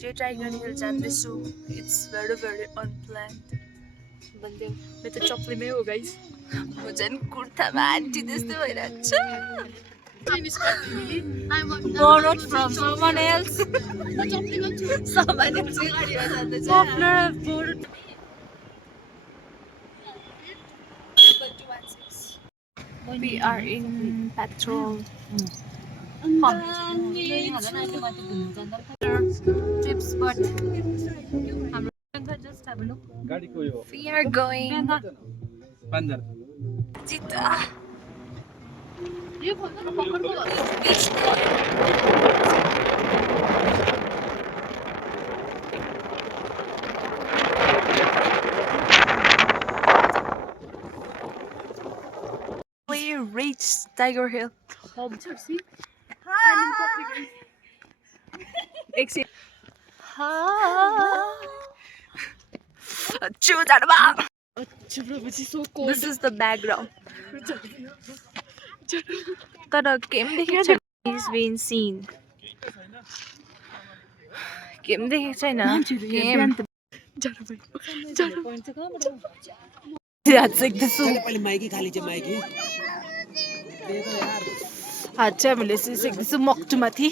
चाहिँ tiger hill जाँदैछु it's very unplanned भन्दै मेरो त चप्लीमै हो गाइस म झन् कुर्तामा आन्टी त्यस्तै भइरहेको छु borrowed from someone else someone else गाडीमा जाँदैछ borrowed we are in petrol trips but just have a look we are going Jita we reached Tiger Hill exit this is the background तर came देखेको छैन is been seen came देखेको छैन came हात सेक्दैछु हात चाहिँ हामीले सेक्दैछु मक्टुमाथि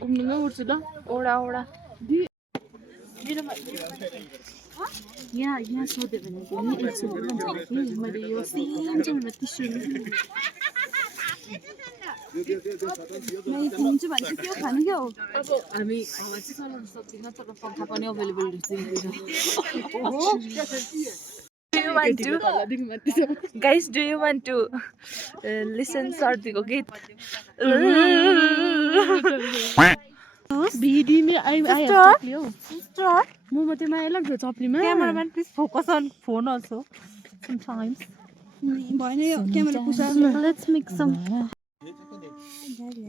घुम्नुमै उठ्छु ल ओडा ओडा यहाँ सोध्यो भने पनि मैले यो सेम चाहिँ मेरो 30 रुपियाँ किन्छु भने के खानु क्या हो हामी हावा चाहिँ चलाउन सक्दैनौँ तर पङ्खा पनि अभाइलेबल रहेछ guys do you want to listen सर्दीको गीत भिडियो में आई चप्ली हो सिस्टर म मात्रै माया लाग्छ चप्लीमा cameraman please focus on phone also sometimes भएन यो camera Pusa let's make some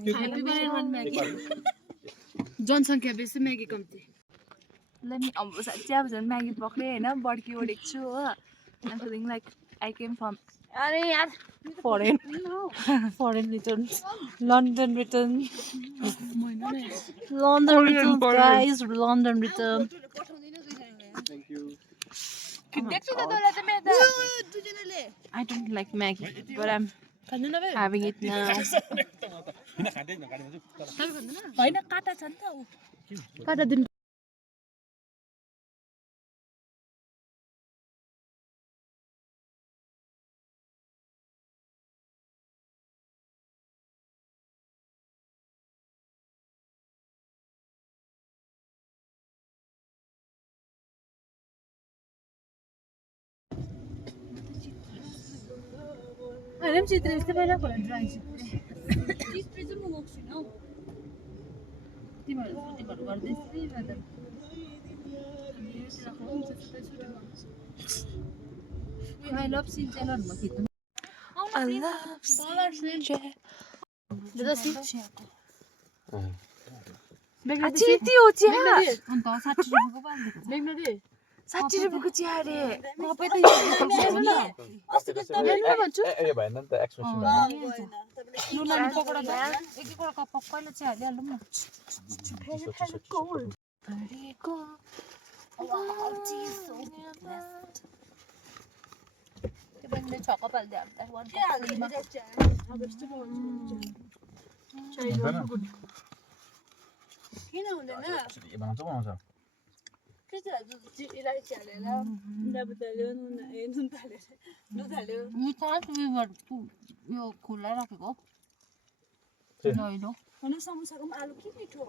happy birthday Maggi जनसङ्ख्या बेसी म्यागी कम्ती let me साँच्चै अब झन् म्यागी पक्रेँ होइन बड्की ओडेको छु हो I'm feeling like I came from foreign returns London returns guys London return I don't like Maggie but I'm having it now I'm चित्र यस्तै पहिला खोला ड्राई चित्र चाहिँ म गएको छैन हौ तिमीहरू गर्दै I love सिन्चेलहरुमा खिच्नु I love सिन्चेल चिती हो चिया अन्त 60 रुपैयाँको बाँडेको बेग्न दे 60 रुपैयाँको चिया रे कपै त यो भन्छु ए भएन नि त एक्सप्रेसन नुन अनि पकोडा भयो एक एकवटा कप पहिला चिया हालिहालौँ न भरेको त्यो पनि 6 कप हाल्दै हाल्दा 1 कप हाल्दिमा किन हुँदैन ए बनाउँछ इलायची हालेर डाबु हाल्यो नुन हालेर दुध हाल्यो यो खुला राखेको नैलो अनि समोसाको आलु के मिठो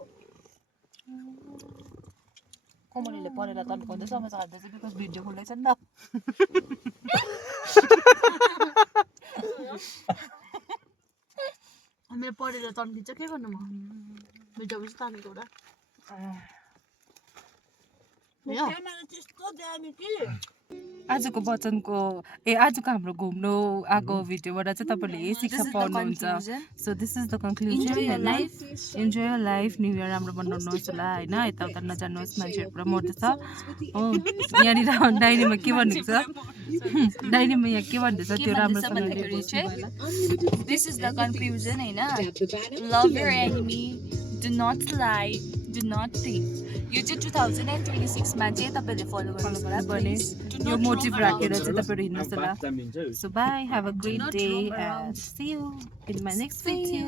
कोमलीले परेर तन्काउँदै समोसा खाँदैछ बिकज भिडियो खुल्दैछ नि त मेरो परेर तन्किन्छ के गर्नु म भिडियो पछि तानेको होला क्यामेरा त्यस्तो दामी कि आजको वचनको आजको हाम्रो घुम्नु आएको भिडियोबाट चाहिँ तपाईँले यही शिक्षा पाउनुहुन्छ so this is the conclusion enjoy your life new year राम्रो बनाउनुहोस् होला होइन यताउता नजानुहोस् मान्छेहरू पुरा मर्दैछ हो यहाँनिर डाइरीमा के भन्दैछ डाइरीमा यहाँ के भन्दैछ त्यो राम्रोसँगले दिस इज द कन्क्लुजन होइन love your enemy do not लाई डु नट थिङ्क यो चाहिँ 2026 मा चाहिँ तपाईँले फलो गर्नुहोस् होला प्लिज यो मोटिभ राखेर चाहिँ तपाईँहरू हिँड्नुहोस् होला so bye have a great day and see you in my next video